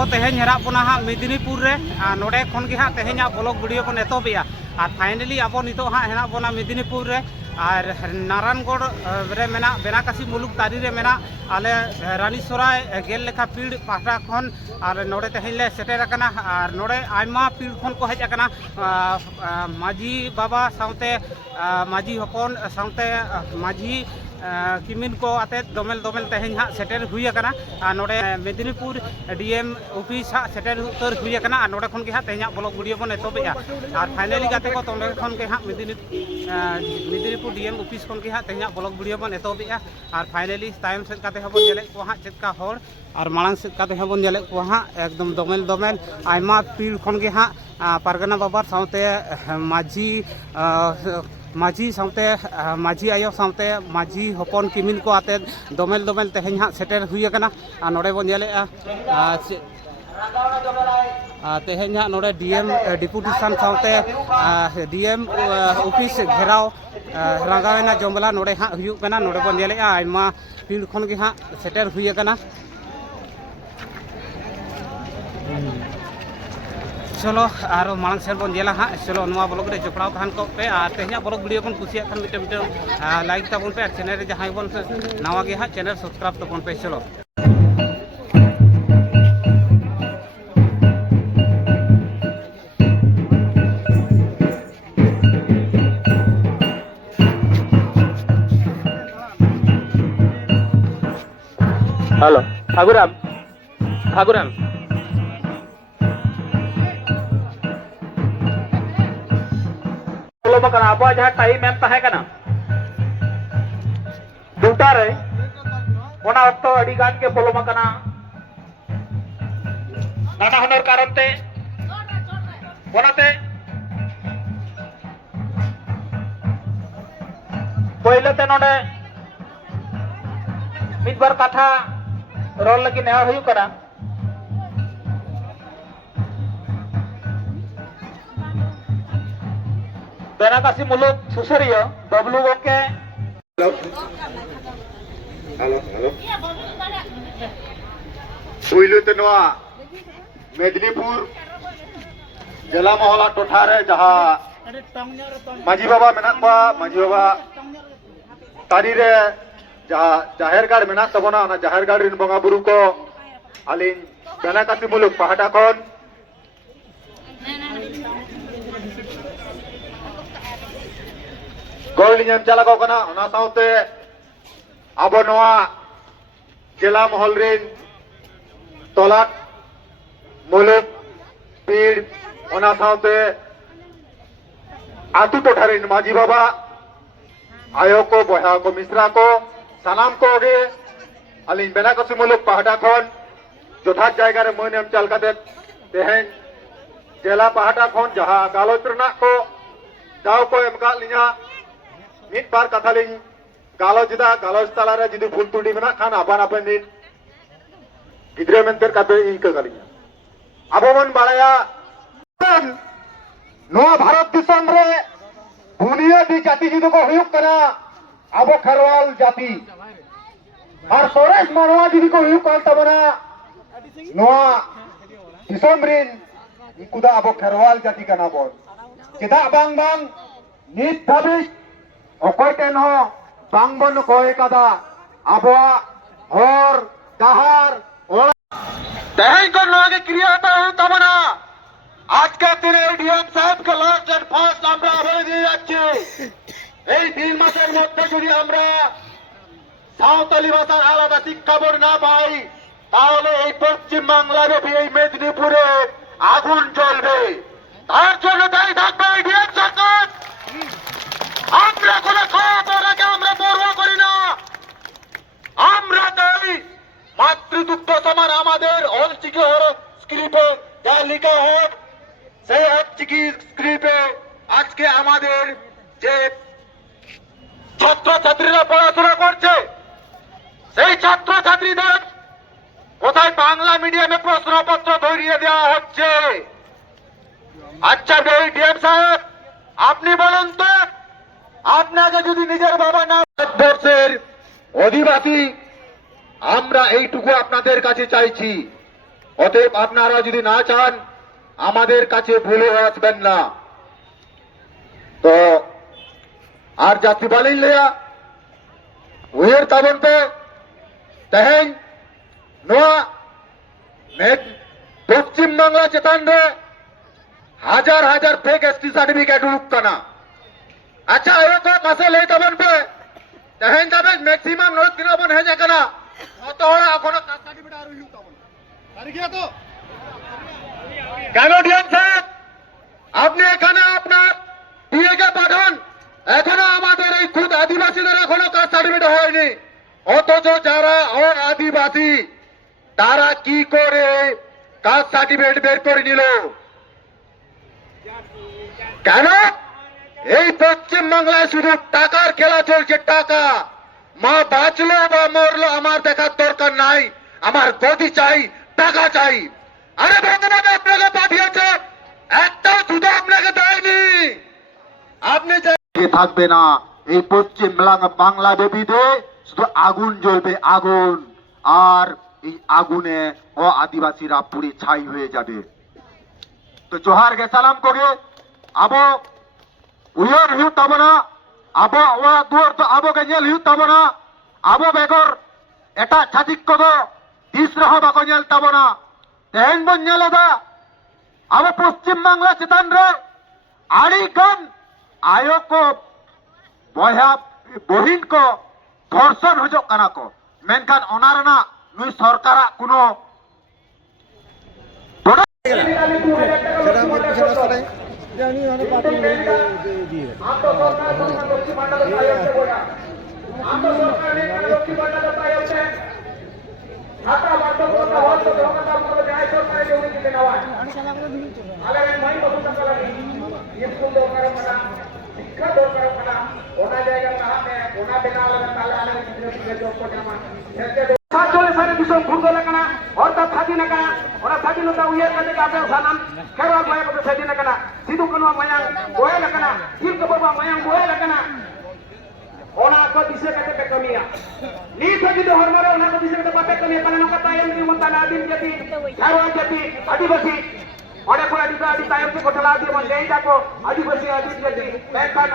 ᱟᱵᱚ ᱛᱮᱦᱮᱧ ᱦᱮᱱᱟᱜ ᱵᱚᱱᱟ ᱦᱟᱸᱜ ᱢᱮᱫᱽᱱᱤᱯᱩᱨ ᱨᱮ ᱱᱚᱰᱮ ᱠᱷᱚᱱ ᱜᱮ ᱦᱟᱸᱜ ᱛᱮᱦᱮᱧᱟᱜ ᱵᱞᱚᱜ ᱵᱷᱤᱰᱤᱭᱳ ᱵᱚᱱ ᱮᱛᱚᱦᱚᱵᱮᱜᱼᱟ ᱟᱨ ᱯᱷᱟᱭᱱᱟᱞᱤ ᱟᱵᱚ ᱱᱤᱛᱚᱜ ᱦᱟᱸᱜ ᱦᱮᱱᱟᱜ ᱵᱚᱱᱟ ᱢᱮᱫᱽᱱᱤᱯᱩᱨ ᱨᱮ ᱟᱨ ᱱᱟᱨᱟᱭᱚᱱᱜᱚᱲ ᱨᱮ ᱢᱮᱱᱟᱜ ᱵᱮᱱᱟᱠᱟᱥᱤ ᱢᱩᱞᱩᱠ ᱛᱟᱹᱨᱤ ᱨᱮ ᱢᱮᱱᱟᱜ ᱟᱞᱮ ᱨᱟᱱᱤ ᱥᱚᱨᱟᱭ ᱜᱮᱞ ᱞᱮᱠᱷᱟ ᱯᱤᱲ ᱯᱟᱦᱴᱟ ᱠᱷᱚᱱ ᱟᱨ ᱱᱚᱰᱮ ᱛᱮᱦᱮᱧ ᱞᱮ ᱥᱮᱴᱮᱨ ᱟᱠᱟᱱᱟ ᱟᱨ ᱱᱚᱰᱮ ᱟᱭᱢᱟ ᱯᱤᱲ ᱠᱷᱚᱱ ᱠᱚ ᱦᱮᱡ ᱟᱠᱟᱱᱟ ᱢᱟᱹᱡᱷᱤ ᱵᱟᱵᱟ ᱥᱟᱶᱛᱮ ᱢᱟᱹᱡᱷᱤ ᱦᱚᱯᱚᱱ ᱥᱟᱶᱛᱮ ᱢᱟᱹᱡᱷᱤ किमिन को आते दोमेल दोमेल तेहें हाँ सेटर हुई आकना नोडे मेदिनीपुर डीएम ऑफिस हाँ सेटर उतर हुई आकना नोडे खन के हाँ तेहें ब्लॉग वीडियो बन एतोबेआ और फाइनली गाते को तोंडे खन के हाँ मेदिनीपुर डीएम ऑफिस खन के हाँ तेहें ब्लॉग वीडियो बन एतोबेआ और फाइनली तायम सेद काते हबन नेले को हाँ चेदका होड़ और मांग सेद काते हबन नेले को हाँ एकदम दोमेल दोमेल आयमा पीड़ खन के हाँ पारगना बाबा साउते माझी माझी साउते माझी आयो साउते माझी हपन किमिन को आते दोमेल दोमेल तेहें हाँ सेटर हुई आकना नोडे बन नेलेआ तेहें हाँ नोडे डीएम डिपुटेशन साउते डीएम ऑफिस घेराव रंगावेना जमला नोडे हाँ हुई कना नोडे बन नेलेआ आयमा पीड़ खन के हाँ सेटर हुई आकना चलो और मांग सेन बन जेला हाँ चलो नवा ब्लॉग रे जपड़ाव थान को पे और तेहें ब्लॉग वीडियो बन कुसिया खान मिटे मिटे लाइक तबन पे चैनल रे जहां बन नवा गे हाँ चैनल सब्सक्राइब तबन पे चलो हेलो ठाकुराम ठाकुराम अब जहाँ टाइम एम तहकना दुटा रे ओना वक्त अड़ी गान के पोलोमकना नाना हुनर कारण ते ओनाते पहले नोडे मिद बार कथा रोल लगी नेहर हुई करा बेनाकासी मुलुक सुसरिय बबलू गोके हेलो हेलो पुइलु तनवा मेदिनीपुर जिला मोहला टोठा रे जहां माझी बाबा मेना बा माझी बाबा तारी रे जहां जाहेर गाड़ मेना तबना ना जाहेर गाड़ रिन बंगा बुरु को आलिन बेनाकासी मुलुक पहाटा खन गोलियम चलाको कना ओना साउते आबो नोआ जिला महल रिन तोलाट मुलुक पीड़ ओना साउते आतु टोठारिन माझी बाबा आयो को बहा को मिश्रा को सानाम को गे अलिन बेनाकासी मुलुक पहाटा खन जोथात जायगा रे मोनेम चल काते तेहेन जिला पहाटा खन जहां गालोचरना को दाव को एमका लिया मिट बार कथा लिंग गालोचदा गालोच तलारे जुदी फुल तुडी मेना खान आपान आपान दिन गिद्रे मेंतर काते इनका गालिया आबो मन बाड़ाया नोआ भारत दिसम रे बुनियादी जाति जुदी को हुयुक कना आबो खरवाल जाति और सोरेश मानवा जुदी को हुयुक कान तबना नोआ दिसम रिन इकुदा आबो खरवाल जाति कना बोल चेदा बांग बांग नित धाबिज अकोय टेन हो बांग बन कोय कदा आबोआ हर दाहार ओला तेहें को नोगे क्रिया ता तबना आज के दिन एडीएम साहब के लास्ट एंड फास्ट আমরা বলে দিয়ে যাচ্ছি এই 3 মাসের মধ্যে যদি আমরা সাঁওতালি ভাষার আলাদা শিক্ষা বোর্ড না পাই তাহলে এই পশ্চিম বাংলার এই মেদিনীপুরে আগুন জ্বলবে তার জন্য দায়ী থাকবে এডিএম সরকার আমরা কোনো খবরকে আমরা পরোয়া করি না আমরা দায়ী মাতৃদুগ্ধ সমান আমাদের অলচিকি স্ক্রিপ্টে যা লেখা হোক সেই অলচিকি স্ক্রিপ্টে আজকে আমাদের যে ছাত্রছাত্রীরা পড়াশোনা করছে সেই ছাত্রছাত্রীদের কোথায় বাংলা মিডিয়ামে প্রশ্নপত্র ধরিয়ে দেওয়া হচ্ছে আচ্ছা ডিএম সাহেব আপনি বলুন তো আপনাকে যদি নিজের বাবা না ভারতবর্ষের অধিবাসী আমরা এইটুকু আপনাদের কাছে চাইছি অতএব আপনারা যদি না চান আমাদের কাছে ভুলে আসবেন না। তো আর যাত্রী বালিন লিয়া উইয়ের তাবন पे तेहें नोआ पश्चिम बांगला चेतान रे हजार हजार फेक एसटी सर्टिफिकेट उड़ुक कना। अच्छा ये तो मासे ले ताबन पे तेहें जाबे मैक्सिमम 9 दिन बन है जाकना অত হড়া এখনো কাস্ট সার্টিফিকেট আর ইউ তাবন সারি গিয়া তো কানাডিয়ান স্যার আপনি এখানে আপনার দিয়ে কে পাঠান এখনো আমাদের এই খুদ আদিবাসীদের এখনো কাস্ট সার্টিফিকেট হয়নি অথচ যারা আদিবাসী তারা কি করে কাস্ট সার্টিফিকেট বের করে নিল কেন এই পশ্চিম বাংলায় শুধু টাকার খেলা চলছে টাকা মা বাঁচলো বা মরলো আমার দেখার দরকার নাই আমার গদি চাই টাকা চাই আরে ভগবান আপনাকে পাঠিয়েছে একটাও শুধু আপনাকে দেয়নি আপনি থাকবে না এই পশ্চিম বাংলা দেবীতে শুধু আগুন জ্বলবে আগুন আর এই আগুনে আদিবাসীরা পুড়ে ছাই হয়ে যাবে তো জোহার গে সালাম করে আবো উইয়ার হিউ তাবনা আবো ওয়া দুয়ার তো আবো গে নেল হিউ তাবনা আবো বেগর এটা ছাতিক কদো তিস রহ বাকো নেল তাবনা তেহেন বন নেলদা আবো পশ্চিম বাংলা চেতান রে আড়ি গান आयो को बया बहिन को धर्षण हजो कना को मेनखान ओनारना नुई सरकार कुनो অর্থাৎ স্বাধীন ওরা স্বাধীনতা উইয়ের কাছে কাপড় সানাম খেরোয়াল বয়ে কত স্বাধীন সিধু কানু মায়াং বয়ে লাগানা চিলকা বাবা মায়াং বয়ে লাগানা ওনা को दिशे कते पे कमिया नी सजी तो हरमारे ओना को दिशे कते बाते कमिया पालन का तायम की मुताना आदिम जति खेरवाल जति आदिवासी ओने को आदि तायम के कोठला आदि मन देई जाको आदिवासी आदिम जति मेखान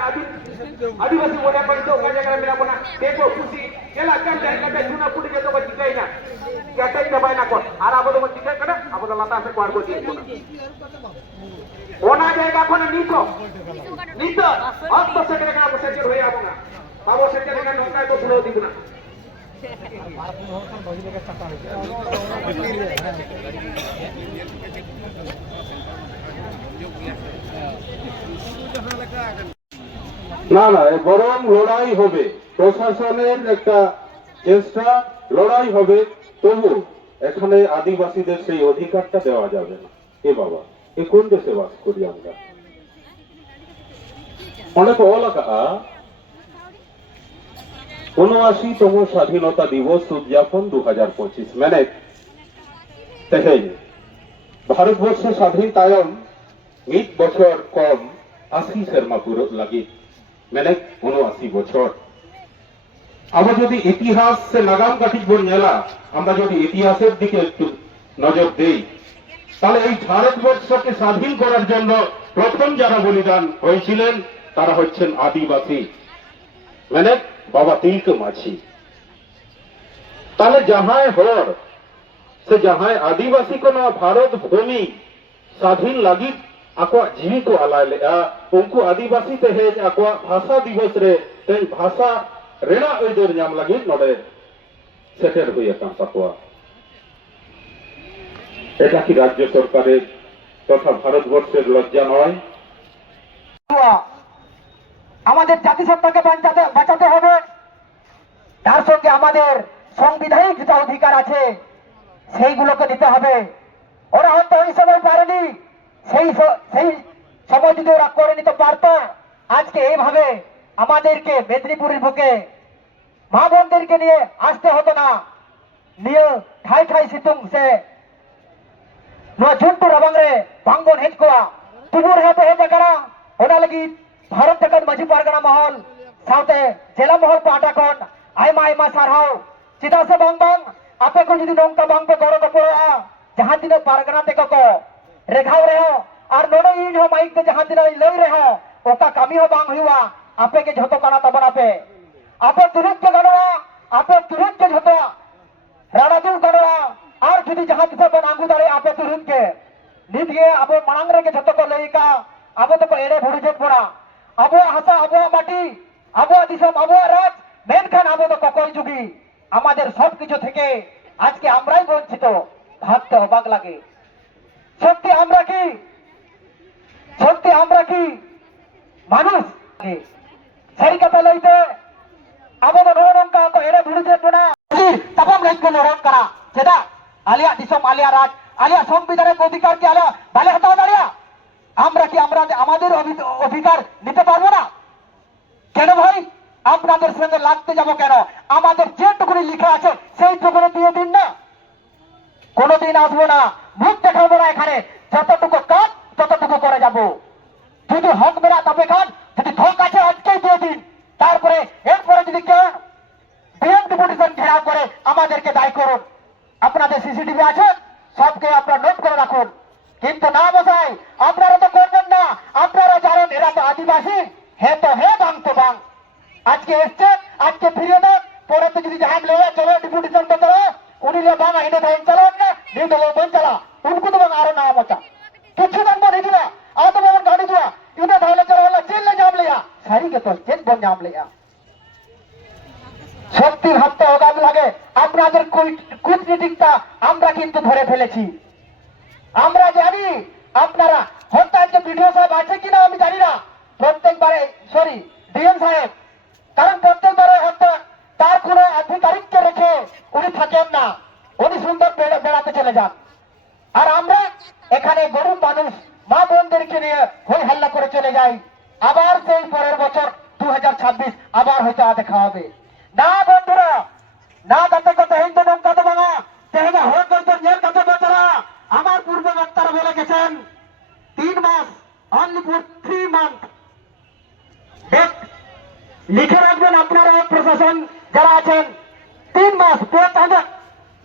आदिवासी बोले पर तो का जगह मेरा बना देखो खुशी केला कम जाए कते सुना पुड़ी के तो बचिकाई ना केते दबाई ना को আর আবদ মত চিকাই করে আবদ লাতা সে কোয়ার গতি ওনা জায়গা কোন নিতো অত সেখানে কেন বসে হয়ে যাবো না বাবু সেখানে কেন নৌকায় তো ধুলো দিব না না না বরং লড়াই হবে প্রশাসনের একটা চেষ্টা লড়াই হবে তবু এখানে আদিবাসীদের সেই অধিকারটা দেওয়া যাবে না এ বাবা এ কোন দেশে বাস করি আমরা অনেক অলাকা ৭৯তম স্বাধীনতা দিবস উদযাপন ২০২৫ মানে তেহেন ভারতবর্ষ স্বাধীন তায়ম ১ বছর কম ৮০ সেরমা পুরো লাগি মানে ৭৯ বছর আমরা যদি ইতিহাস সে নাগাম কাঠি বন নেলা আমরা যদি ইতিহাসের দিকে একটু নজর দেই তাহলে এই ভারতবর্ষকে স্বাধীন করার জন্য প্রথম যারা বলিদান হয়েছিলেন তারা হচ্ছেন আদিবাসী মানে বাবা তিলক মাঝি তাহলে যাহায় হর সে যাহায় আদিবাসী কোন ভারত ভূমি স্বাধীন লাগি আকোয়া জীবী को हलाय ले उनको आदिवासी ते है আকোয়া भाषा दिवस रे ते भाषा रेना ओइदर नाम लगी नडे सेटेल हुई अकान ताकवा এটা কি রাজ্য সরকারের তথা ভারতবর্ষের লজ্জা নয় আমাদের জাতিসত্তাকে বাঁচাতে হবে তার সঙ্গে আমাদের সাংবিধানিক যে অধিকার আছে সেইগুলোকে দিতে হবে ওরা হয়তো ওই সময় পারেনি সেই সময় যদি ওরা করে নিতে পারতো আজকে এইভাবে আমাদেরকে মেদিনীপুরের বুকে মা বোনদেরকে নিয়ে আসতে হতো না নিয়ে ঠাই ঠাই সিতুং সে ঝুন্টু রাবাংরে ভাঙ্গন হেজকোয়া তুবুর হেতে হেজে করা ওনা লাগি भारत जगत मजी पारगना महल साउते जिला महल पाटा कोन आयमा आयमा सारहाव चिदा से बांग बांग आपे को जदि नोंका बांग पे गरो को पड़ा जहां तीन पारगना ते को रेखाव रहे और नोडे इन हो माइक ते जहां तीन लई रहे ओका कमी हो बांग हुआ आपे के झतो काना तबन आपे तुरंत के गड़वा आपे तुरंत के झतो राणादुल गड़वा और जुदी जहां किसे बन आगु दाड़े आपे तुरंत के नित गे आबो मांग रे के झतो को लई का आबो तो एड़े भुड़ी जेट पड़ा आबो हासा आबो माटी आबो दिसम आबो राज मेनखान आबो तो ककई जुगी আমাদের সবকিছু থেকে আজকে আমরাই বঞ্চিত ভাবতে অবাক লাগে সত্যি আমরা কি মানুষ সেই কথা লইতে আবো নরঙ্কা কো এড়ে ভুড়িতে না তাপম রাজ্য নরং করা যেটা আলিয়া দিসম আলিয়া রাজ আলিয়া সংবিধানের অধিকার কি আলিয়া ভালো হতে দাঁড়িয়া আমরা কি আমাদের অধিকার নিতে পারবো না কেন ভাই আপনাদের সঙ্গে লাগতে যাব কেন আমাদের যেটুকুনি লেখা আছে সেইটুকুনি দিয়ে দিন না কোনোদিন আসবো না মুখ দেখাবো না এখানে যতটুকু কাজ ততটুকু করে যাব যদি হক মেরা তবে খান যদি ঠক আছে আজকেই দিয়ে দিন তারপরে এরপরে যদি কেউ বিএম ডেপুটেশন ঘেরাও করে আমাদেরকে দায়ী করুন আপনাদের সিসিটিভি আছে সবকে আপনারা নোট করে রাখুন কিন্তু না মশাই আপনারা তো করবেন না আপনারা জানেন এরা তো আদিবাসী হে তো হে বাং তো বাং আজকে এসছে আজকে ফিরে দেন পরে তো যদি জাহান লেগে চলো ডিপুটেশন তো চলো উনি বাংলা হিন্দু ধর্ম চালান না হিন্দু ধর্ম চালা উनको तो बांग आरो ना मचा किछु दान बने दिया आ तो बन गाड़ी दिया इधर धाले चला वाला जेल ले जाम लिया सारी के तो जेल बन जाम लिया সত্যি ভাবতে অবাক লাগে আপনাদের কূটনীতিকটা আমরা কিন্তু ধরে ফেলেছি আমরা জানি আপনারা হয়তো আজকে ভিডিও সাহেব আছে কিনা আমি জানি না প্রত্যেকবারে সরি ডিএম সাহেব কারণ প্রত্যেকবারে হয়তো তার কোনো আধিকারিককে রেখে উনি থাকেন না উনি সুন্দর বেড়াতে চলে যান আর আমরা এখানে গরিব মানুষ মা বোনদেরকে নিয়ে হই হাল্লা করে চলে যাই আবার সেই পরের বছর 2026 আবার হয়তো দেখা হবে না বন্ধুরা না কাতে কাতে হিন্দু নৌকা তো বাঙা তেহেনা হোক তোর জেল কাতে বেচারা আমার পূর্ব বক্তারা বলে গেছেন 3 মাস অনলি ফর 3 মান্থ লিখে রাখবেন আপনারা প্রশাসন যারা আছেন 3 মাস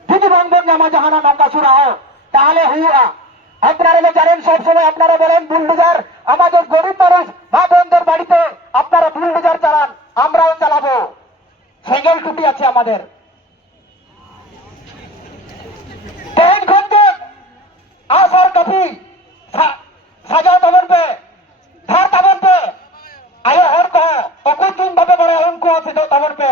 যদি বন্ধন জামা জাহানা নৌকা শুরু হয় তাহলে হুয়া আপনারা জানেন সবসময় আপনারা বলেন বুলডোজার আমাদের গরিব মানুষ মা বোনদের বাড়িতে আপনারা বুলডোজার চালান আমরাও চালাবো সেঙ্গেল টুটি আছে আমাদের ট্রেন খন্ডে আসার কপি সাজা তবন पे धार तबन पे आयो हर को अकुल तुम बाबे बड़े उनको আছে তবন पे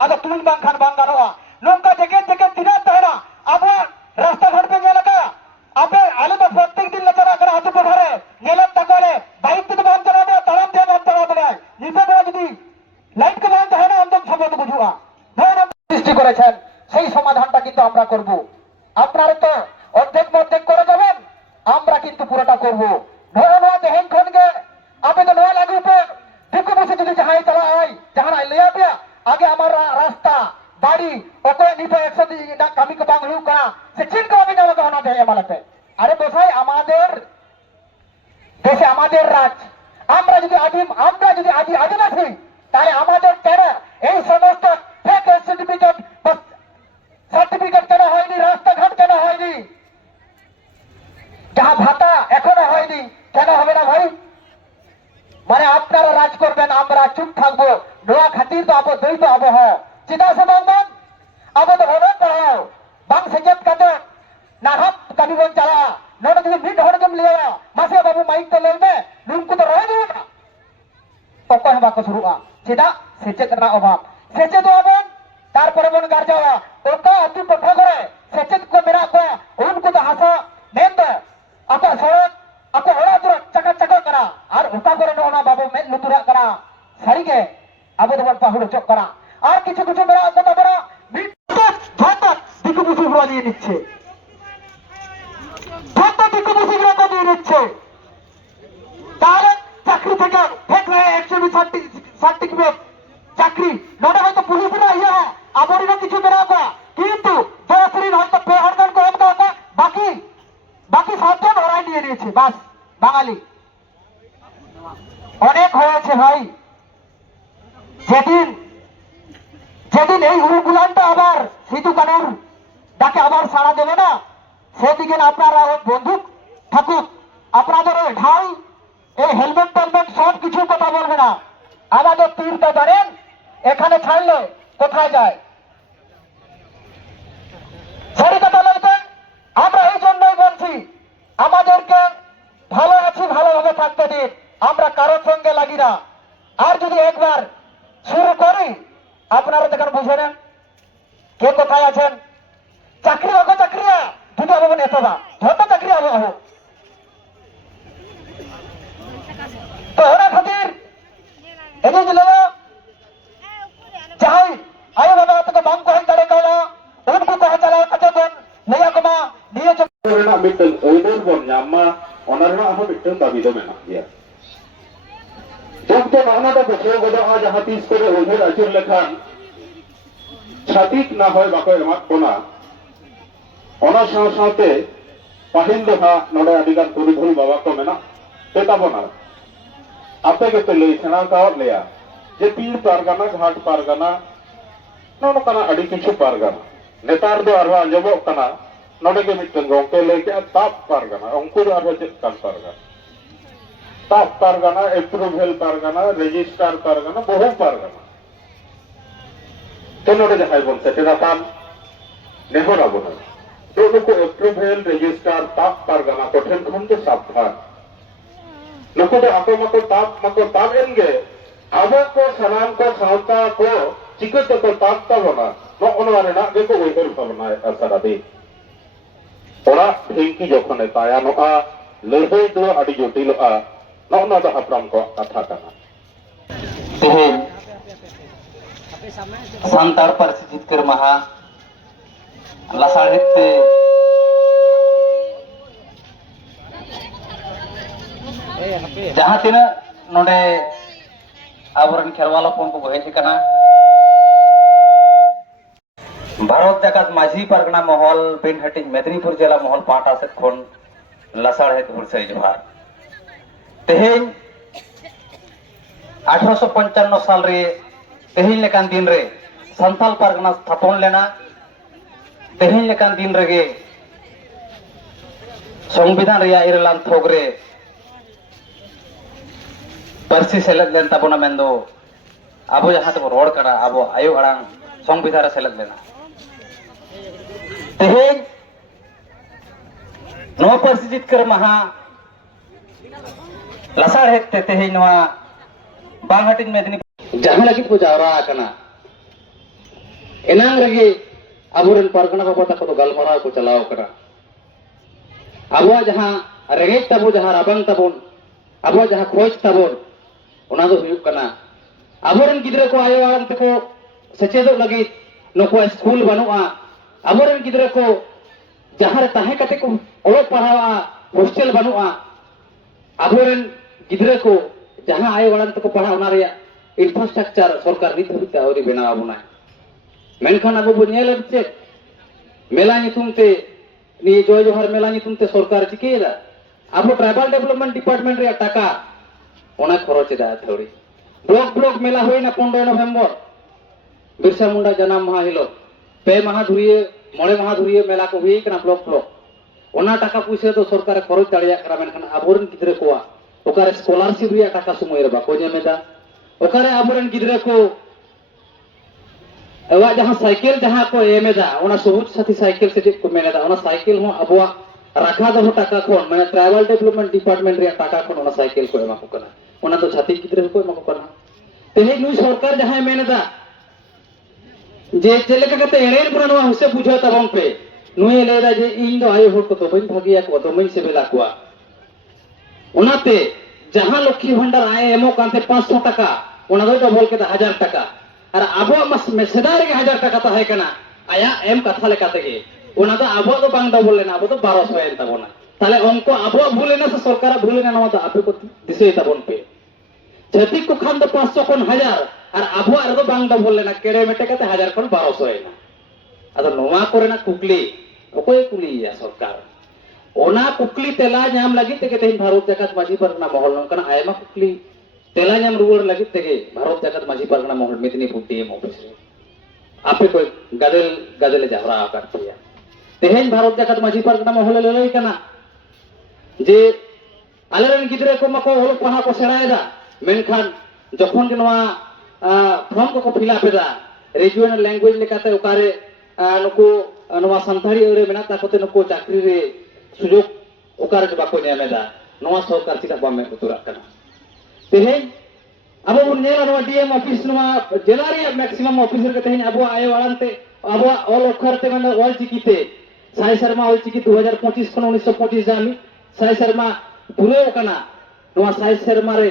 আজ তুই বাংখান বাঙ্গারোয়া নৌকা থেকে দিনে তাহরা আবো রাস্তা ঘাট पे গেল का আপে আলে তো প্রত্যেক দিন লেচারা করে হাতে ধরে গেলে তাকলে বাইক তো বন্ধ করা দেয় তারাম দিয়ে বন্ধ করা দেয় নিতে দেওয়া যদি লাইট কে বন্ধ হয় না অন্তত সম্ভবত বুঝুয়া ধরে সৃষ্টি করেছেন সেই সমাধানটা কিন্তু আমরা করব আপনারা তো অর্ধেক করে যাবেন আমরা কিন্তু পুরোটা করব ধরে নেওয়া দেখেন খনকে আপনি তো নয়া লাগু পে দেখো বসে যদি যাহাই চালা হয় যাহারা লিয়া পিয়া আগে আমার রাস্তা বাড়ি ওকে নিতে 100 না কামি কে বাং হুক করা সে চিন কে আমি যাওয়া না দেয় মালাতে আরে বসাই আমাদের দেশে আমাদের রাজ আমরা যদি আদিবাসী তাহলে আমাদের কেন এই সমস্ত ফেক সার্টিফিকেট কেন হয়নি রাস্তাঘাট কেন হয়নি যাহা ভাতা এখনো হয়নি কেন হবে না ভাই মানে আপনারা রাজ করবেন আমরা চুপ থাকবো নোয়া খাতির তো আবো দই তো আবহ চিন্তা সে বাংবান আবো তো ভবন পড়াও বাং সেজেত কাতে নাহাত কাবিবন চালা নোটা যদি মিট হড়গম লিয়া মাসে বাবু মাইক তো লইবে নুমকু তো রয়ে দিবে না পকন বাকো শুরুয়া চিন্তা সেচেত না অভাব সেচেত হবেন তারপরে বন গার যাওয়া ওটা অতি কথা করে সেচেত কো মেরা কো উनको তো হাসা নেন দে আপা সড়ক আপা ওরা তো চাকা করা আর ওটা করে না বাবু মে লুতুরা করা সারিগে আবু তো পাহুড় চক করা আর কিছু মেরা কথা করা ঝট দিকু বুঝি ঘুরা দিয়ে নিচ্ছে ঝট দিকু বুঝি ঘুরা দিয়ে নিচ্ছে তাহলে চাকরি থেকে ফেকলে 120 সার্টিফিকেট চাকরি নোটা হয়তো পুলিশ না ইয়া আবরিনা কিছু মেরা করা কিন্তু জয়শ্রী হয়তো পেহরদান করে দেওয়া বাকি 7 জন ওরাই নিয়ে নিয়েছে বাস বাঙালি অনেক হয়েছে ভাই যেদিন এই উলগুলানটা আবার সিধু কানুর ডাকে আবার সাড়া দেবে না সেদিকে আপনারা ওই বন্দুক থাকুক, আপনাদের ওই ঢাই, এই হেলমেট টেলমেট সব কিছু কথা বলবে না। আমাদের তীর তো জানেন এখানে ছাড়লে কোথায় যায়। সরি কথা বলতে আমরা এই জন্যই বলছি, আমাদেরকে ভালো আছি ভালোভাবে থাকতে দিন, আমরা কারোর সঙ্গে লাগি না। আর যদি একবার শুরু করি, আপনারা দেখেন বুঝে নেন কে কোথায় আছেন। চাকরি হোক চাকরি দুটো হবে এতটা যত চাকরি হবে হোক, তো ওরা খাতির এগিয়ে দিল চাই আyo বাবা তোকে বাম কহেন দাঁড়ে কাওয়া উনকু কহে চালাও কাছে কোন নয়া কমা নিয়ে চল ᱨᱮᱱᱟᱜ ᱢᱤᱫᱴᱟᱝ ᱟᱹᱭᱫᱟᱹᱨ ᱵᱚᱱ ᱧᱟᱢ ᱢᱟ, ᱚᱱᱟ ᱨᱮᱱᱟᱜ ᱦᱚᱸ ᱢᱤᱫᱴᱟᱝ ᱫᱟᱵᱤ ᱫᱚ ᱢᱮᱱᱟᱜ ᱜᱮᱭᱟ। ᱡᱚᱵ ᱫᱚ ᱱᱚᱜᱼᱚ ᱫᱚ ᱵᱩᱡᱷᱟᱹᱣ ᱜᱚᱫᱚᱜᱼᱟ ᱡᱟᱦᱟᱸ ᱛᱤᱥ ᱠᱚᱨᱮ ᱩᱭᱦᱟᱹᱨ ᱟᱹᱪᱩᱨ ᱞᱮᱠᱷᱟᱱ ᱪᱷᱟᱹᱛᱤᱠ ᱱᱟ ᱦᱚᱭ ᱵᱟᱠᱚ ᱮᱢᱟᱜ ᱵᱚᱱᱟ, ᱚᱱᱟ ᱥᱟᱶ ᱥᱟᱶᱛᱮ ᱯᱟᱹᱦᱤᱞ ᱫᱚ ᱦᱟᱸᱜ ᱱᱚᱰᱮ ᱟᱹᱰᱤᱜᱟᱱ ᱯᱩᱨᱩᱫᱷᱩᱞ ᱵᱟᱵᱟ ᱠᱚ ᱢᱮᱱᱟᱜ ᱯᱮ ᱛᱟᱵᱚᱱᱟ। ᱟᱯᱮ ᱜᱮᱯᱮ ᱞᱟᱹᱭ ᱥᱮᱬᱟ ᱠᱟᱣᱟᱫ ᱞᱮᱭᱟ ᱡᱮ ᱯᱤᱲ ᱯᱟᱨᱜᱟᱱᱟ, ᱜᱷᱟᱴ ᱯᱟᱨᱜᱟᱱᱟ, ᱱᱚᱜᱼᱚ ᱱᱚᱝᱠᱟᱱᱟᱜ ᱟᱹᱰᱤ ᱠᱤᱪᱷᱩ ᱯᱟᱨᱜᱟᱱᱟ। ᱱᱮᱛᱟᱨ ᱫᱚ ᱟᱨᱦᱚᱸ ᱟᱸᱡᱚᱢᱚᱜ ᱠᱟᱱᱟ ᱱᱚᱰᱮ ᱜᱮ ᱢᱤᱫᱴᱟᱝ ᱜᱚᱝᱠᱮ ᱞᱟᱹᱭ ᱠᱮᱜᱼᱟ ᱛᱟᱯ ᱯᱟᱨᱜᱟᱱᱟ। ᱩᱱᱠᱩ ᱫᱚ ᱟᱨᱦᱚᱸ ᱪᱮᱫ ᱠᱟᱱ ᱯᱟᱨᱜᱟᱱᱟ? তাপ পারগানা, এপ্রুভেল পারগানা, রেজিস্টার পারগানা, বহু পারগানা। তো নোটে দেখাই বলছে সেটা তাম নেহর আবনা তো নুকু এপ্রুভেল রেজিস্টার তাপ পারগানা কঠেন খন্ড সাবধান নুকু দো ako mako tap enge abo ko sanan ko sauta ko chikete ko tap tabona no onwa rena geko oihor bhabna asarade ora thinki jokhone tayanoa লড়াই তো আদি জটিল'a নগনা দা হাপ্রাম কো কথা কানা তেহেন সান্তাড় পার্সি জিতকার মাহা লাসাড়িতে जहाँ तीन नोडे आबरन खेरवाल हपन को हेज कना भारत जाकात माझी परगना महल पिनहटिन मेदिनीपुर जिला महल पाटा से खन लासाड़े हुलसई जोहार तेहेन 1855 साल रे तेहेन लेकान दिन रे संथाल परगना स्थापन लेना तेहेन लेकान दिन रेगे संविधान रिया इरलान थोगरे पार्सी सेलेद लेन ताबोना मेंदो आबो जहां तब रोड करा आबो आयो अड़ांग संविधान रे सेलेद लेना तेहेन नो पार्सी जितकर महा लसाड़ हेते तेहेन नवा बांगहटिन मेदिनी जहां लगी को जावरा कना एनांग रगे आबोरन परगना बाबा तक तो गलमरा को चलाओ करा आबो जहां रेगेज ताबो जहां राबंग ताबोन आबो जहां खोज ताबोन ओना दो हुयुक कना आबोरन गिद्रे को आयो आरम तको सचेदो लगी नको स्कूल बनुआ आबोरन गिद्रे को जहां रे ताहे कते को ओलो पढ़ावा हॉस्टल बनुआ आबोरन गिद्रे को जहां आयो आरम तको पढ़ा ओना रे इंफ्रास्ट्रक्चर सरकार नित हबिता औरी बनावा बुना मेनखान आबो बुनियाल चे मेला नितुमते नि जय जोहार मेला नितुमते सरकार चिकेला आबो ट्राइबल डेवलपमेंट डिपार्टमेंट रे टाका ओना खरच दा थोड़ी ब्लॉक मेला होइना 15 नवंबर बिरसा मुंडा जन्म माह हिलो पे माह धुरिए मोड़े माह धुरिए मेला को हुई कना ब्लॉक ओना टाका पैसा तो सरकार खरच दाड़िया करा मेनखान आबोरन गिद्रे को ओकारे स्कॉलरशिप रिया टाका समय रे बाको नेमेदा ओकारे आबोरन गिद्रे को एवा जहां साइकिल जहां को एमेदा ओना सबुज साथी साइकिल से को मेनेदा ओना साइकिल हो अबवा राखा दो टाका कोन माने ट्राइबल डेवलपमेंट डिपार्टमेंट रे टाका कोन ओना साइकिल को एमा को कना ओना तो छाती गिद्रे को एमा को कना तेहे नुई सरकार जहां मेनेदा जे चलेका कते एरेन पुरानो हुसे बुझो तबम पे नुई लेदा जे इन दो आयो हो को तो बन भागिया को तो मन से बेला कुआ ओनाते जहां लक्ष्मी भंडार आए एमो कांते 500 टाका ओना दो डबल के 1000 टाका और आबो मस मेसेदार के 1000 टाका तो है कना आया एम कथा लेका तके ओना तो आबो तो बांग डबल लेना आबो तो 1200 एन तबोना ताले अंको आबो भूलेना से सरकार भूलेना नवा तो आपे को दिसे तबन पे छतिक को खान तो 500 कोन 1000 और आबो आर तो बांग डबल लेना केड़े मेटे कते 1000 कोन 1200 एना अदो नोवा कोरेना कुकली ओकोय कुली या सरकार ओना कुकली तेला नाम लगी तके तेन भारत जाकात माझी परगना महल नंकना आयमा कुकली तेला नाम रुवर लगी तके भारत जाकात माझी परगना महल मेदिनीपुर डीएम ऑफिस रे आपे कोई गदल जावरा करतिया तेहेन भारत जाकत माजी पारगना महल लड़ाई कना जे आलेरन गिद्रे को मको ओलक पढ़ा को सेरायदा मेनखान जखन के नवा फॉर्म को फिलअप एदा रीजनल लैंग्वेज लेकाते उकारे नुको नवा संथाली ओरे मेना ताकोते नुको चाकरी रे सुजोग उकारे जो बाको नेमेदा नवा सरकार चिका बामे उतुरा कना तेहेन अब बन नेला नवा डीएम ऑफिस नवा जिला रे मैक्सिमम ऑफिसर के तेहेन अब आए वालानते अब ऑल अखरते मन ऑल चिकीते साई शर्मा ऑल चिकी 2025 खन 1925 जामी साई शर्मा पुरे कना नवा साई शर्मा रे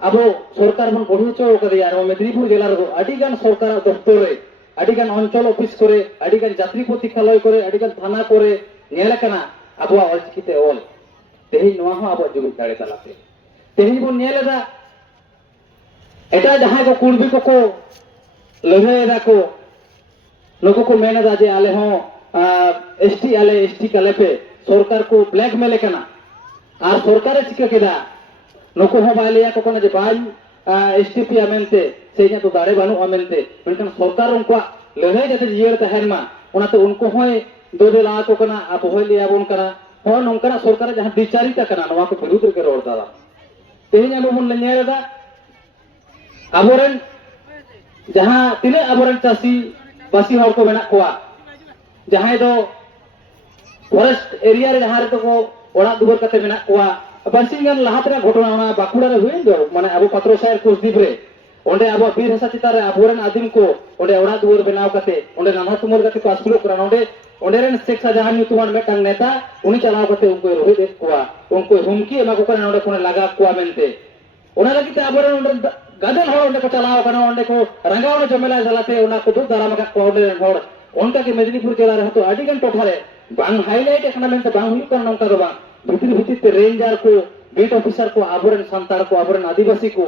अब सरकार बन बढ़ी चो कदिया नवा मेदिनीपुर जिला रे अडिगान सरकार दफ्तर रे अडिगान अंचल ऑफिस करे अडिगान यात्री प्रतीक्षालय करे अडिगान थाना करे नेला कना अब ऑल चिकीते ऑल तेही नवा हो अब जुग दाड़े तलाते तेही बन नेलेदा एटा जहां को कुड़बी को लड़ेदा को नुको को मेनेदा जे आले हो एसटी काले पे सरकार को ब्लैकमेल कना और सरकार चिका केदा नुको हो बालिया को कना जे बाई एसटीपी आमेनते सेኛ तो दाड़े बानु आमेनते मेनखान सरकार उनको लड़ाई जाते जियर तहन मा उनाते उनको होय दो ला को कना आप होय लिया बन कना हो नंकना सरकार जहां विचारिता कना नवा को विरुद्ध के रोड दादा तेኛ बन लेनेदा अबोरन जहां तिने अबोरन चासी बासी हर को मेना कोआ जहां दो फॉरेस्ट एरिया रे जहां तो को ओड़ा दुबर कते मेना कोआ बासिंगन लाहातरा घटना ओना बाकुड़ा रे हुई दो माने अब पत्रो शहर कुसदीप रे ओंडे अब बीर हसा चिता रे अबोरन आदिम को ओंडे ओड़ा दुबर बनाव कते ओंडे नाना तुमर कते को आसुलो करा ओंडे ओंडे रेन शेख शाहजहां न्यूतुमान मेटांग नेता उनी चलाव कते उनको रोहित एक कोआ उनको हुमकी एमा को कने ओंडे कोने लगा कोआ मेनते ओना लगिते अबोरन ओंडे गादल हो ओंडे को चलाव कना ओंडे को रंगावने जमेला जलाते ओना को दु दारा मका को ओंडे होड़ उनका के मेदिनीपुर जिला रे तो आदिगन टोठा रे बांग हाईलाइट एकना मेनते बांग हुई कोन नंका दो बांग भीतर ते रेंजर को बीट ऑफिसर को आबोरन संतार को आबोरन आदिवासी को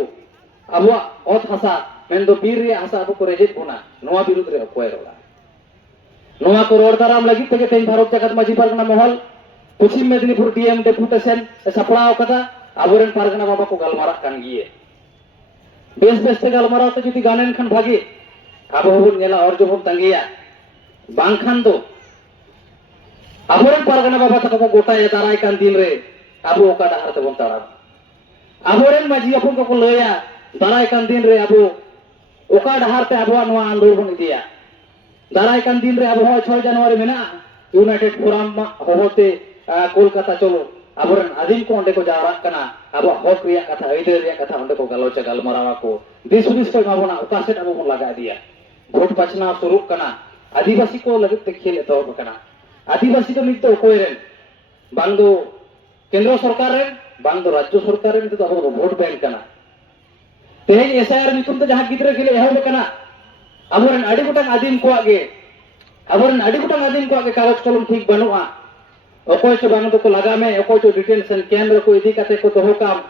अब ओत हसा मेन दो बीर रे हसा अब को रेजेट कोना नोआ विरुद्ध रे कोय रोला नोआ को रोड दाराम लगी तेगे तेन भारत जगत माजी पारगना महल पश्चिम मेदिनीपुर डीएम डेपुटेशन सपड़ाव कदा आबोरन पारगना बाबा को गलमारा कान गिए बेस बेस ते गलमारा तो जुदी गानेन खान भागी अब होबन नेला और जो हम तंगिया बांखान दो आबोरन पारगना बाबा तक को गोटा ये दाराय कान दिन रे अब ओका डहार ते बन तारा आबोरन माजी अपन को लया दाराय कान दिन रे अब ओका डहार ते अब नवा आंदोलन दिया दाराय कान दिन रे अब 6 जनवरी मेना यूनाइटेड फोरम होते कोलकाता चलो आबोरन आदिम को ओंडे को जारा कना अब हक रिया कथा आइडे रिया कथा ओंडे को गलोचा गलमरावा को दिस हुदिस को माबोना उकासेट अब बन लगा दिया वोट बचना शुरू कना आदिवासी को लगे ते खेल तो कना आदिवासी तो नित कोय रेन बांग दो केंद्र सरकार रेन बांग दो राज्य सरकार रेन तो अब वोट बैंक कना तेहेन एसआईआर नितुम तो जहां गिद्रे खेले एहो कना आबोरन आडी गोटांग आदिम को आगे आबोरन आडी गोटांग आदिम को आगे कागज कलम ठीक बनुआ अकोय चो बांग दो को लगा में अकोय चो डिटेंशन केंद्र को इदी काते को तो काम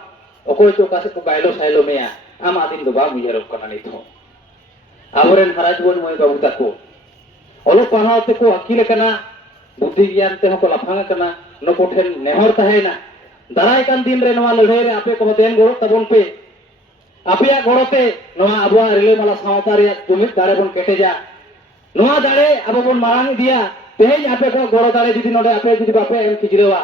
अकोय चो कासे को गाइलो साइलो मेया आम आदिम दो बा मुयरो कना नित हो आबोरन हराजबन मय बाबू ताको ओलो पढ़ाव ते को अकिल कना बुद्धि ज्ञान ते को लाफांग कना नको ठेन नेहर तहेना दाराय कान दिन रे नवा लड़ाई रे आपे को देन गोरो तबन पे आपे गोरोते नवा अबवा रिले माला सावता रे जुमित दारे बन केटेजा नवा दारे अब बन मारांग दिया तेज आपे को गोरो दारे जुदी नोडे आपे जुदी बापे एम किजरेवा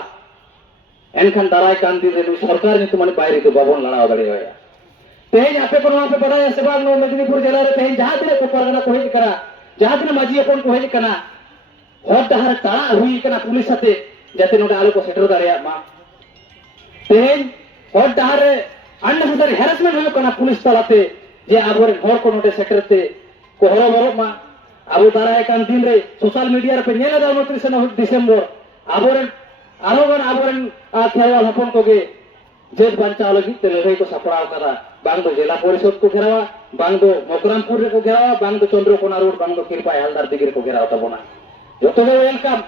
एनखान दाराय कान दिन रे सरकार नि तुमाने बायरे तो बाबन लड़ाव दारे होया तेज आपे को नवा पे बड़ा सेवा नो मेदिनीपुर जिला रे तेज जहां दिन को परगना को हेज करा जहां दिन माजी अपन को हेज कना हर दहार ताड़ा हुई कना पुलिस साथे जाते नोडे आलो को सेटर दारेया मा तेज हर दहार अननेसेसरी हैरेसमेंट हुई कना पुलिस तलाते जे आबोरे हर को नोडे सेटरते को हरो बरो मा आबो दाराय कान दिन रे सोशल मीडिया रे पे नेला दा 29 डिसेंबर आबोरे आरोगन आबोरे खेरवाल हपन को गे जेल बंचाव लगी ते लड़ाई को सपड़ाव करा बांग दो जिला परिषद को घेरावा बांग दो मकरामपुर रे को घेरावा बांग दो चंद्रकोना रोड बांग दो किरपा हलदार दिगिर को घेरावा तबोना जतो गे वेलकम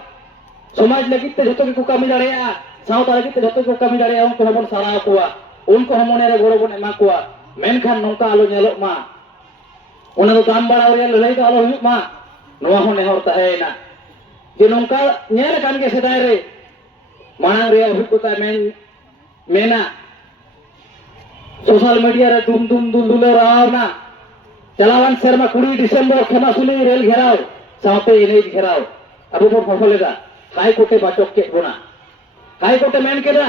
समाज लगी ते जतो को कमी दाड़ेया सावता लगी ते जतो को कमी दाड़ेया उनको हमन सारा कोआ उनको हमने रे गोरो बन एमा कोआ मेनखान नोंका आलो नेलो मा उना दो दाम बड़ा रे लड़ाई तो आलो हुई मा नोवा हो नेहर तहेना जे नोंका नेल कान के सेदाय रे मांग रे अभिज्ञता मेना सोशल मीडिया रे दुम दुम दुलदुले रावना चलावन शर्मा 20 डिसेंबर खेमासुली रेल घेराव सावते इनेज घेराव ᱟᱵᱚ ᱵᱚᱱ ᱦᱚᱦᱚ ᱞᱮᱫᱟ ᱦᱟᱭᱠᱳর্টে বাচক ᱠᱮᱫ ᱵᱚᱱᱟ হাইকোর্টে ᱢᱮᱱ ᱠᱮᱫᱟ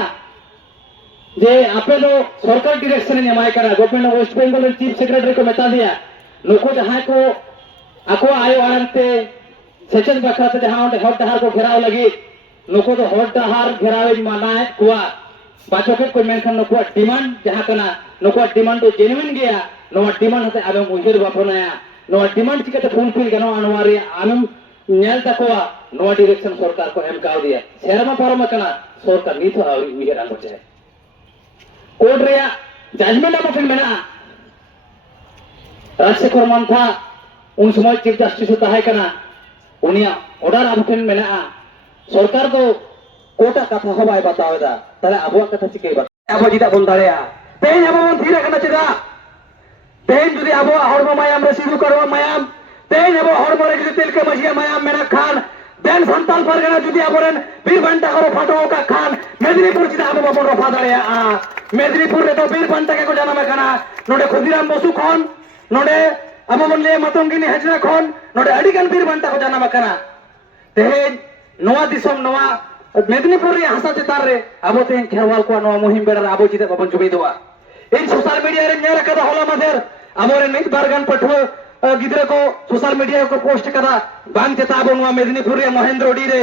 যে আপে ᱫᱚ সরকার ডিরেকশনে ᱮᱢᱟᱭ ᱠᱟᱱᱟ গভর্নমেন্ট ᱚফ ᱳয়েস্ট ᱵᱮᱝᱜᱚᱞ ᱨᱮᱱ ᱪᱤᱯ ᱥᱮᱠᱨᱮᱴᱟᱨᱤ ᱠᱚ ᱢᱮᱛᱟ ᱫᱮᱭᱟ ᱱᱩᱠᱩ ᱡᱟᱦᱟᱸᱭ ᱠᱚ ᱟᱠᱚᱣᱟᱜ ᱟᱭᱳ ᱟᱲᱟᱝ ᱛᱮ ᱥᱮᱪᱮᱫ ᱵᱟᱠᱷᱨᱟᱛᱮ ᱡᱟᱦᱟᱸ ᱚᱸᱰᱮ ᱦᱚᱨ ᱰᱟᱦᱟᱨ ᱠᱚ ᱜᱷᱮᱨᱟᱣ ᱞᱟᱹᱜᱤᱫ ᱱᱩᱠᱩ ᱫᱚ ᱦᱚᱨ ᱰᱟᱦᱟर ᱜᱷᱮᱨᱟᱣᱤᱧ ᱢᱟᱱᱟᱭᱮᱫ ᱠᱚᱣᱟ ᱵᱟᱪᱚᱠᱮᱫ ᱠᱚ ᱢᱮᱱᱠᱷᱟन ᱱᱩᱠᱩᱣᱟᱜ ᱰᱤᱢᱟন্ড ᱡᱟᱦᱟᱸ ᱠᱟᱱᱟ ᱱᱩᱠᱩᱣᱟᱜ ᱰᱤᱢᱟন্ড ᱫᱚ ᱡᱮᱱᱩᱭᱤᱱ ᱜᱮᱭᱟ ᱱᱚᱣᱟ ᱰᱤᱢᱟন্ড ᱦᱚᱛᱮ ᱟᱢᱮᱢ ᱩᱭᱦᱟᱹᱨ ᱵᱷᱟᱵᱱᱟᱭᱟ ᱱᱚᱣᱟ ᱰᱤᱢᱟন্ড ᱪᱤᱠᱟᱹᱛᱮ ᱯᱷᱩᱞᱯᱷᱤᱞ ᱜᱟᱱᱚᱜᱼᱟ ᱱᱚᱣᱟ ᱨᱮᱭᱟᱜ ᱟᱢᱮᱢ ᱧᱮᱞ ᱛᱟᱠᱚᱣᱟ ᱱᱚᱣᱟ ᱰᱤᱨᱮᱠᱥᱚᱱ ᱥᱚᱨᱠᱟর ᱠᱚ ᱮᱢ ᱠᱟᱣᱫᱮᱭᱟ ᱥᱮᱨᱢᱟ ᱯᱟᱨᱚᱢ ᱟᱠᱟᱱᱟ ᱥᱚᱨᱠᱟর ᱱᱤᱛ ᱦᱚᱸ ᱟᱹᱣᱨᱤ ᱩᱭᱦᱟᱹᱨ ᱟᱸᱜᱚᱪᱟᱭ কোর্ট ᱨᱮᱭᱟᱜ জাজমেন্ট ᱟᱵᱚ ᱴᱷᱮᱱ ᱢᱮᱱᱟᱜᱼᱟ রাজশেখর মান্থা उन समय चीफ जस्टिस ताहे कना उनिया ऑर्डर आबो ठेन मेनाआ सरकार दो कोटा कथा हो बाय बतावेदा ताले आबो कथा चिके आबो जिदा बन दाड़ेया तेन आबो बन धीरे कना चेदा तेन जुदी आबो हरमो मायाम रे सिदु करवा मायाम तेन आबो हरमो रे जुदी तिलके मजिया मायाम मेना खान देन संताल परगना जुदी आबोरेन बीर बंटा करो फाटो का खान मेदिनीपुर जिदा आबो बाबो रफा दाड़ेया मेदिनीपुर रे तो बीर बंटा के को जाना कना नोडे खुदिराम बसु खन नोडे अब बन ले मतंगिनी हजना खन नोडे अडिगन बीर बंटा को जाना कना तेहेन नोआ दिसम नोआ मेदिनीपुर रे हासा चेतार रे आबो तेन खेरवाल को नोआ मुहिम बेडर आबो जिते बाबन जुबे दोआ इन सोशल मीडिया रे नेर कदा होला मधेर आबो रे नित बारगान पठो गिदरे को सोशल मीडिया को पोस्ट कदा बांग चेता आबो नोआ मेदिनीपुर रे महेंद्रडी रे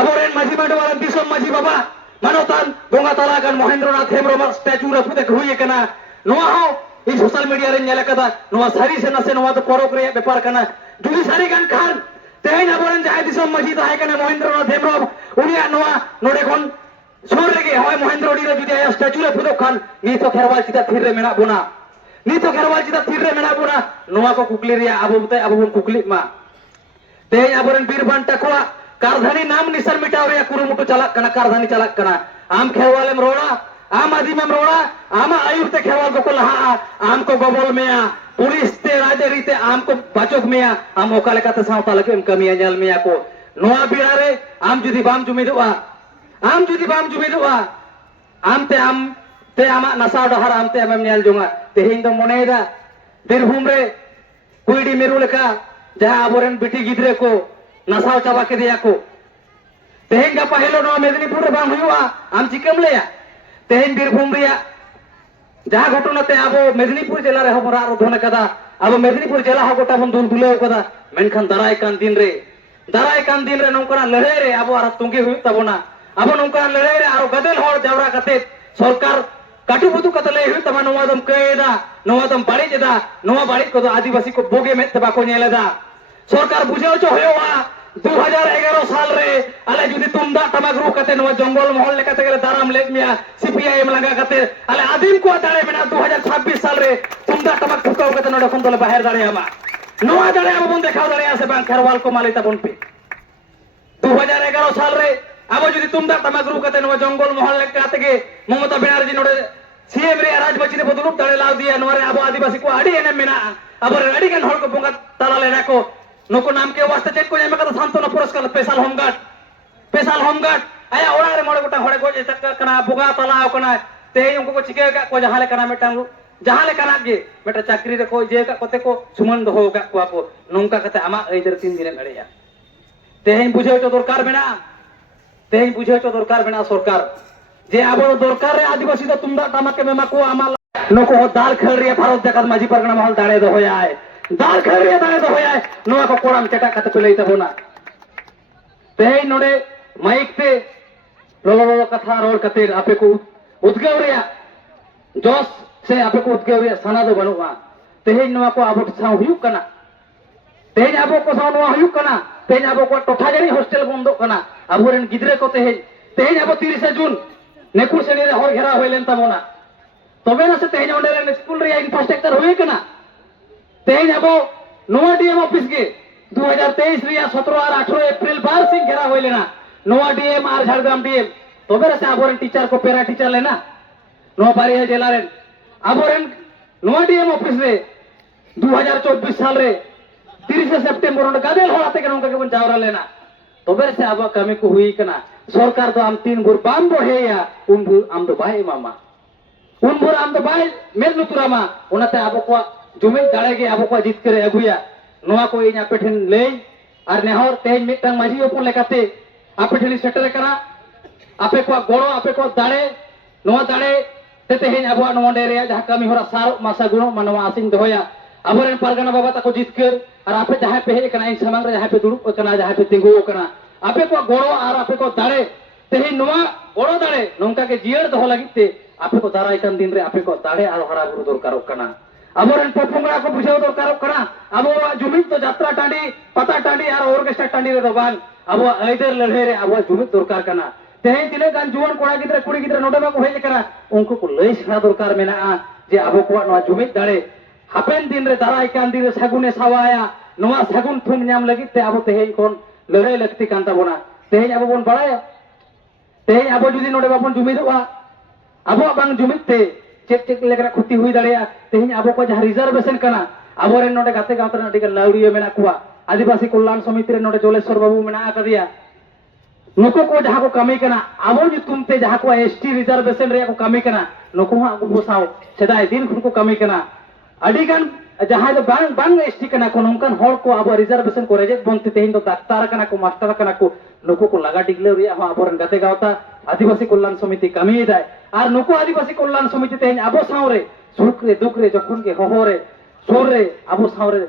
आबो रे माझी माडो वाला दिसम माझी बाबा मानोतान बोंगा तालागन महेंद्रनाथ हेमब्रम स्टैचू रे फुते हुई कना नोआ हो इन सोशल मीडिया रे नेल कदा नोआ सारी से नसे नोआ तो परक रे व्यापार कना जुदी सारी गन खान तेन आबोरन जाय दिसम मजी ताहे कना महेंद्रनाथ हेमब्रम उनिया नोआ नोडे खन सोर रेगे होय महेंद्रडी रे जुदी आया स्टैचू रे फुदो खान नी तो खेरवाल चिता थिर रे मेना बोना नी तो खेरवाल चिता थिर रे मेना बोना नोआ को कुकली रे आबो बते आबो बन कुकली मा तेन आबोरन बीर बंटा को कारधानी नाम निसर मिटाव रे कुरुमुटु चलाक कना कारधानी चलाक कना आम खेरवालेम रोड़ा आम आदिमेम रोड़ा आम आयुर ते खेरवाल को लहा आम को गोबल मेया पुलिस ते राजरी ते आम को बाचक मेया आम ओका लेकाते सावता लगे कमिया जल मेया को नोआ बिड़ा रे आम जुदी बाम जुमिदुआ आम जुदी बाम जुमिदुआ आम ते आमा नसा डहार आम ते आमेम नेल जोंगा तेहिन दो मोनेदा बीरभूम रे कुइडी मेरु लेका जहां आबोरेन बिटी गिदरे को नसाव चाबा के दिया को तेहिन का पहलो नोआ मेदिनीपुर रे बाम हुआ आम चिकम लेया तेहिन बीरभूम रिया जहां घटना ते आबो मेदिनीपुर जिला रे हमरा रोधन कदा आबो मेदिनीपुर जिला हो गोटा बन दुल दुले कदा मेनखान दाराय कान दिन रे नोंकरा लड़ाई रे आबो आर तुंगी हुई तबोना आबो नोंकरा लड़ाई रे आरो गदेल होर जावरा कते सरकार काटु बुतु कते ले हुई तमा नोवा दम कएदा नोवा दम बाड़ी जेदा नोवा बाड़ी को आदिवासी को बोगे में तबा को नेलेदा सरकार बुझाओ चो होयोवा 2011 साल रे अले जुदी तुमदा टमाक रू कते नोवा जंगल महल लेकाते गेले दाराम लेक मिया सीपीआईएम लगा कते अले आदिम को दाड़े मेना 2026 साल रे तुमदा टमाक ठुकाव कते नोडे खन तले बाहर दाड़े आमा नोआ दाड़े आबो बन देखाव दाड़े आसे बांग खेरवाल को मालिता बन पे 2011 साल रे आबो जुदी तुमदा टमाक रू कते नोवा जंगल महल लेकाते गे ममता बनर्जी नोडे सीएम रे राज बचिने बदलुप दाड़े लाव दिया नोरे आबो आदिवासी को आडी एने मेना आबो आडी गन हल को बोंगा ताला लेना को नको नाम के वास्ते चेक को एमे कदा शांतना पुरस्कार स्पेशल होमगार्ड आया ओड़ा रे मोड़े गोटा होड़े को तक कना बुगा तलाव कना ते उनको को चिके का को जहां ले कना मेटांग जहां ले कना गे मेटा चाकरी रे को जे का कोते को सुमन दो का को नोंका कते आमा एदर 3 दिन मेड़ेया तेहेन बुझे तो दरकार बेना सरकार जे आबो दरकार रे आदिवासी तो तुमदा टामा के मेमा को आमा नको दाल खेल रे भारत जगत माझी परगना महल दाड़े दो होयाय दाल खेल रे दाड़े दो होयाय नोआ को कोड़ाम चटा कते पेलै तबोना तेहेन नोडे माइक ते लोलो कथा रोड कते आपे को उद्गेव रे जोस से आपे को उद्गेव रे सना दो बनुआ तेहेन नोआ को आबो साव हुयु कना तेहेन आबो को साव नोआ हुयु कना तेहेन आबो को टोठा जानी हॉस्टल बंदो कना आबोरेन गिदरे को तेहेन आबो 30 जून नेकुर सेनी रे हर घेरा होइलेन तबोना तबे ना से तेहेन ओंडे रे स्कूल रे इंफ्रास्ट्रक्चर हुई कना तेहेन आबो नोआ डीएम ऑफिस के 2023 रे 17 और 18 अप्रैल बार सिंह घेरा होइलेना नोआ डीएम आर झाड़ग्राम डीएम तबे से आबोरेन टीचर को पेरा टीचर लेना नोआ बारिया जिला रे आबोरेन नोआ डीएम ऑफिस रे 2024 साल रे 30 सेप्टेम्बर ओंडे गादेल होलाते के नोंका के बन जावरा लेना तबे से आबो कमी को हुई कना सरकार तो आम 3 भुर बाम बोहेया उन भुर आम दो बाय मामा उन भुर आम दो बाय मेल नुतुरामा ओनाते आबो को जुमिन दाड़े गे आबो को जीत करे अगुया नोआ को इना पेठन ले আর নেহর তেহেñ মিদটাং মাঝি হপon লেকাতে ape theni setter kana ape ko goro ape ko dare noa dare te teheñ abo noa dere jaha kami hora sar masa guno manwa asing dohoya aboren pargana baba tako jitkar ar ape jaha pe he kana in samang re jaha pe duruk kana jaha pe tingu kana ape ko goro ar ape ko dare teheñ noa goro dare nongka ke jier doho lagite ape ko darai kan din re ape ko dare ar hara buru dorkarok kana aboren popongra ko bujhau dorkarok kana abo jumit to jatra tandi pata tandi ar orchestra tandi re do bang abo aider ladhe re abo jumit dorkar kana teheñ tine gan juwan kora gidra kuri gidra noda ba ko hej kana unku ko lei sara dorkar mena je abo ko no jumit dare hapen din re darai kan din re sagune sawaya noa sagun thum nyam lagit te abo teheñ kon ladhe lakti kan tabona teheñ abo bon baraya teheñ abo judi noda ba bon jumit abo bang jumit te cek cek lekra khuti hui darea teheñ abo ko jaha reservation kana abo ren noda gate gawtra nodi lauriyo mena kuwa आदिवासी कल्याण समिति रे नोडे जोलेश्वर बाबू मेना आकदिया नुको को जहां को कमी कना आबो जुतुम ते जहां को एसटी रिजर्वेशन रे को कमी कना नुको हा को बोसाव सेदाय दिन खुन को कमी कना अडिगन जहां जो बांग बांग एसटी कना को नोंकन होड़ को आबो रिजर्वेशन को रेजेट बनते तेहिन तो डाक्टर कना को मास्टर कना को नुको को लगा डिगले रे हा आबोरन गते गावता आदिवासी कल्याण समिति कमी दाय आर नुको आदिवासी कल्याण समिति तेहिन आबो सावरे सुख रे दुख रे जखन के होहरे सोर रे आबो सावरे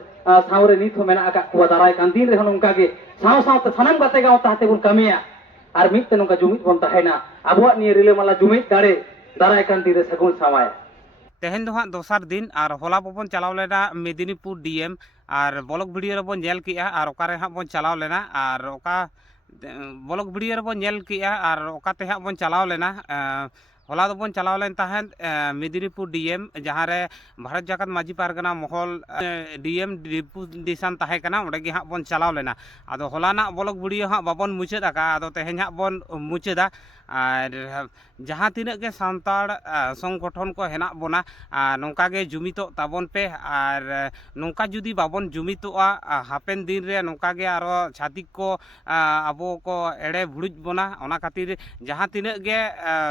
सावरे नित हो मेना आका कुआ दाराय कान दिन रे नोंका गे साव साव ते सानाम गाते गाव ताते बुन कमिया आर मित ते नोंका जुमित बन ताहेना आबो नि रिले माला जुमित दारे दाराय कान दिन रे सगुन सामाय तेहेñ दो हाँ दोसर दिन और होला बन चलाव लेना मेदिनीपुर डीएम और ब्लॉग वीडियो रे बन नेल किया और ओकारे हाँ बन चलाव लेना और ओका ब्लॉग वीडियो रे बन नेल किया और ओकाते हाँ बन चलाव लेना होला दो बन चलाव लेन ताहें मेदिनीपुर डीएम जहाँ रे भारत जाकत माजी पारगना महल डीएम डिपुटेशन ताहे कना ओडे गे हाँ बन चलाव लेना आदो होलाना ब्लॉग वीडियो हाँ बाबन मुचाद आका आदो तेहेñ हाँ बन मुचादा और जहाँ तीना के सांताड़ संगठन को हेना बोना नौका गे जुमितो ताबन पे और नौका जुदी बाबन जुमितोआ हापेन दिन रे नौका गे आरो छातिक को आबो को एड़े भुड़ुज बोना ओना खातिर जहाँ तीना गे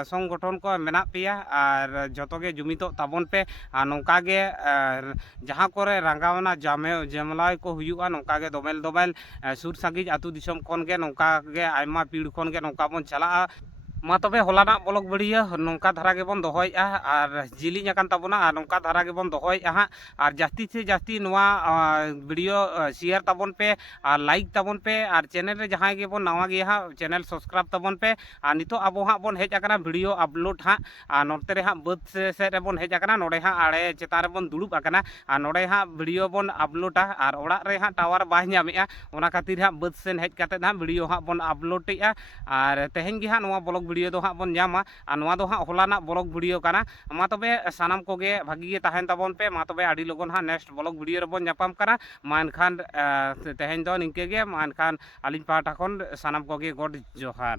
संगठन को मेना पेया और जतो गे जुमितो ताबन पे नौका गे जहाँ करे रंगावना जमलाय को हुयुआ नौका गे दोमेल दोमेल सुर सागिज आतु दिसम कोन गे नौका गे आयमा पीड़ कोन गे नौका बन चला मा तबे होलाना ब्लॉग वीडियो नौका धारा के बन दोहयआ और जिलिंग आकान ताबोना और नौका धारा के बन दोहयआ हाँ और जास्ती से जास्ती नोआ वीडियो शेयर ताबन पे और लाइक ताबन पे और चैनल रे जहाँ के बन नवा गे हाँ चैनल सब्सक्राइब ताबन पे और नितो अब हाँ बन हेज आकाना वीडियो अपलोड हाँ और नोते रे हाँ बद से रे बन हेज आकाना नोडे हाँ आड़े चेतान रे बन दुड़ुब आकाना और नोडे हाँ वीडियो बन अपलोडा और ओड़ा रे हाँ टावर बाय ᱧᱟᱢᱮᱜᱼᱟ ओना खातिर हाँ बद सेन हेज काते हाँ वीडियो हाँ बन अपलोडेᱜᱼᱟ और तेहेñ गे हाँ नोआ ब्लॉग वीडियो दो हाँ बन ᱧᱟᱢᱟ और नोआ दो हाँ होलाना ब्लॉग वीडियो काना मा तबे सानाम कोगे भागी गे ताहेन ताबन पे मा तबे आडी लगन हाँ नेक्स्ट ब्लॉग वीडियो रे बन ᱧᱟᱯᱟᱢ काना मा एनखान तेहेñ दो निंके गे मा एनखान आलिन पाहटा खन सानाम कोगे गॉड जोहार।